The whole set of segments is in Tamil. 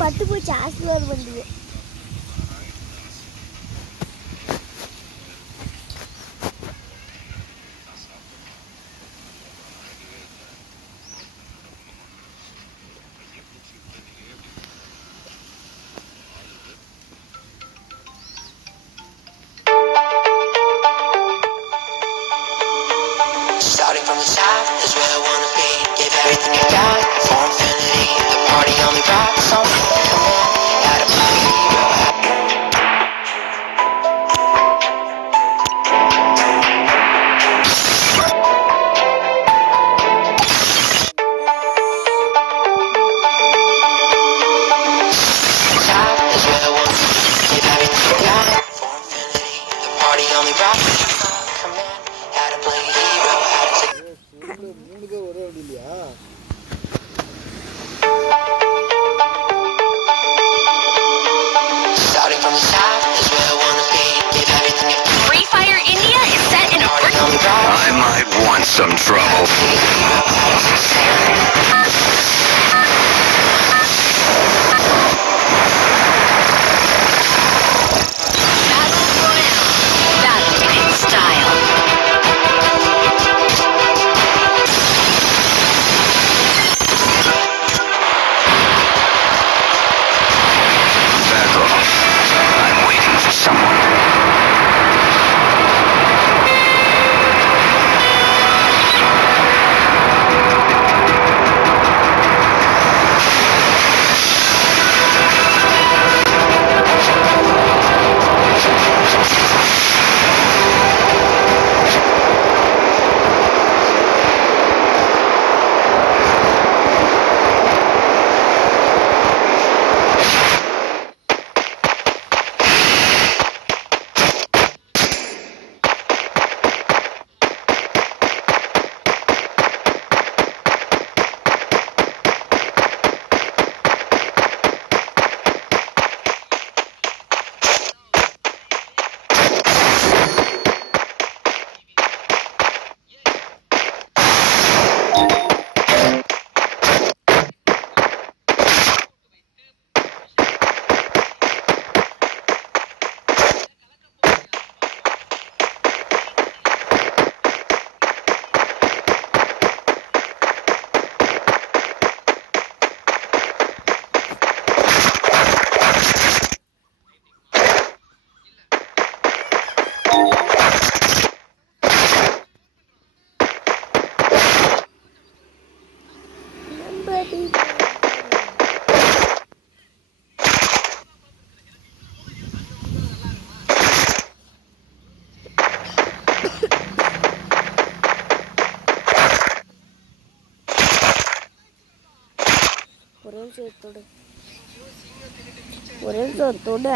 பட்டு போச்சு ஆசீர்வாதம் பண்ணுது. Starting from the top is where I wanna be. Give everything you got for infinity. The party only rocks on command. Gotta be a hero. Top is where I wanna be. Give everything you got for infinity. The party only rocks on command. Gotta play a hero. How to take மூணுக்கே ஒரே வண்டி இல்லையா? Starting from the top is where I wanna be. Give everything you got. Free Fire India is set in a Party only rocks. I might want some trouble. Battle Royale. Battle in style. Bedrock. I'm waiting for someone. ஒரே நிமிஷத்தோடு ஒரே நிமிஷத்தோடு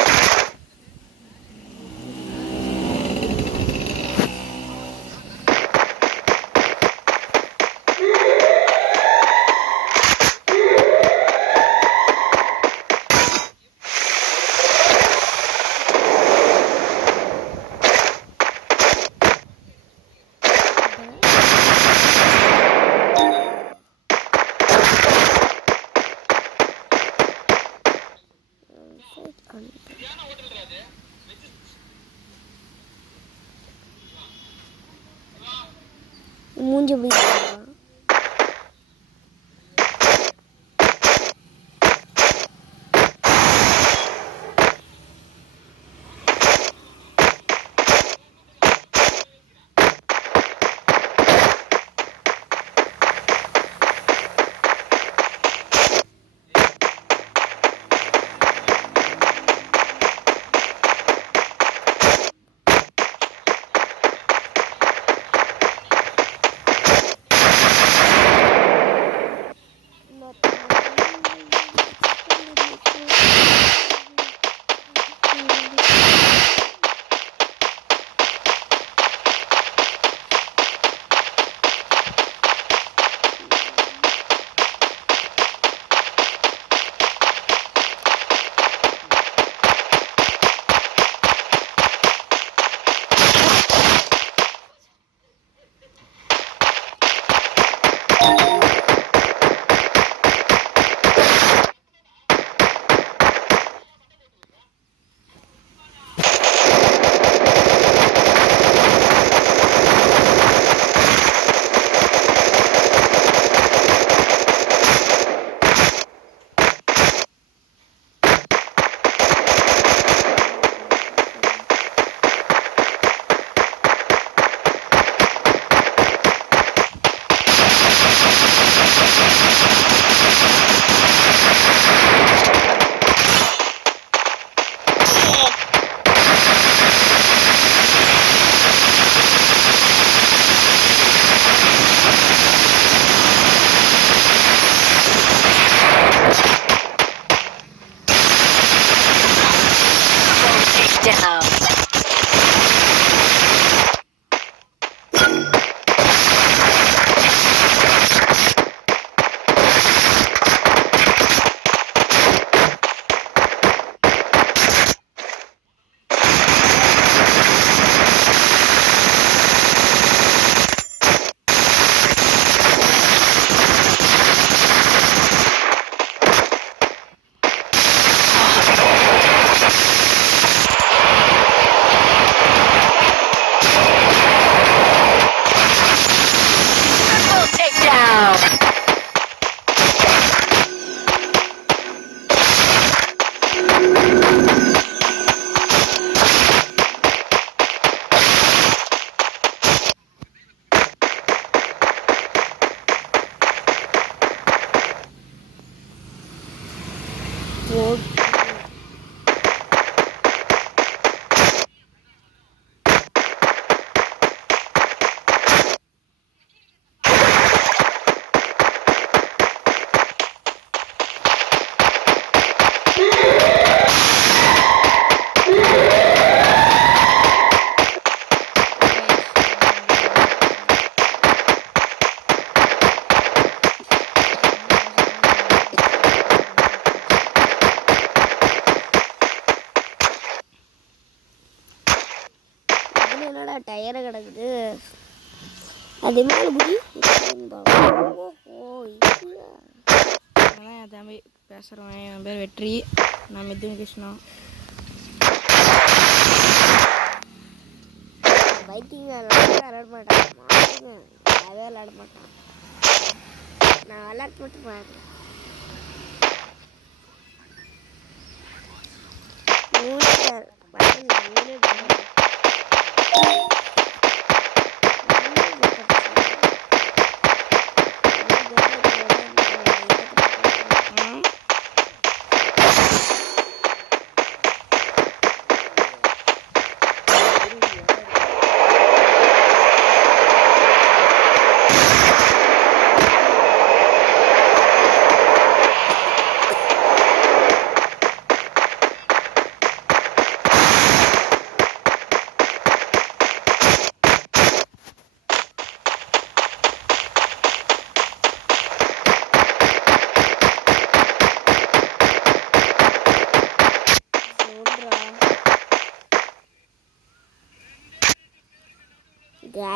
மூஞ்சி எப்படி தெரியுமா? ஓடு. இதுல என்னடா டயரை கிடக்குது. அதே மாதிரி குடி. ஓஹோ இதுல அதான் என் தம்பி பேசுகிறவன். என் பேர் வெற்றி. நான் மிதுன் கிருஷ்ணா. பைக்கிங் விளையாட மாட்டான். விளையாட மாட்டான். நான் விளையாட்டு மட்டும் பார்க்குறேன்.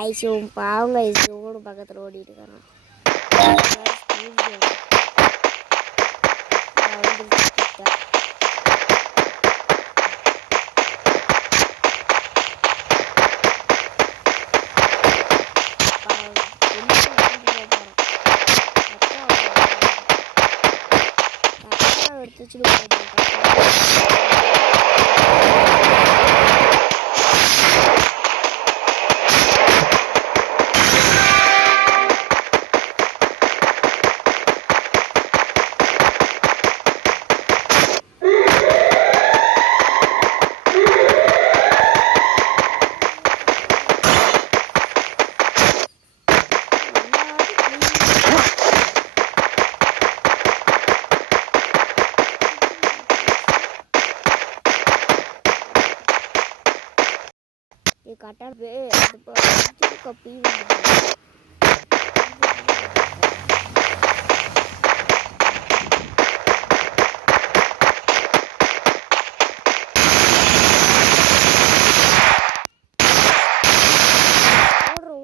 ஐசும் பாவங்க ஐசோடு பக்கத்தில் ஓடிட்டு இருக்காங்க. எடுத்து கட்டார் கப்பி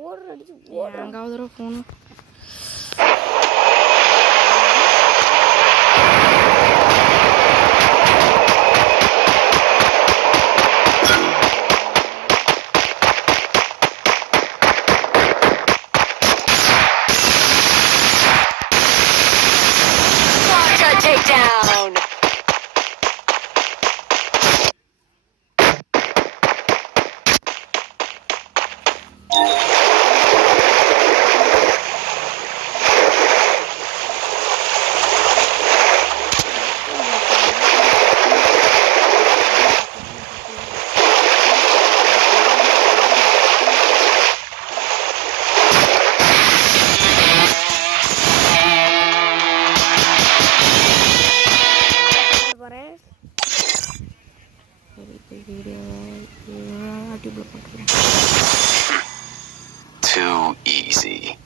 ஓடுற அடிச்சு எங்காவது தடவை phone Takedown. Too easy.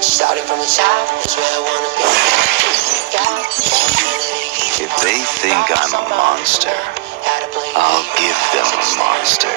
Starting from the top is where I wanna be. If they think I'm a monster, I'll give them a monster.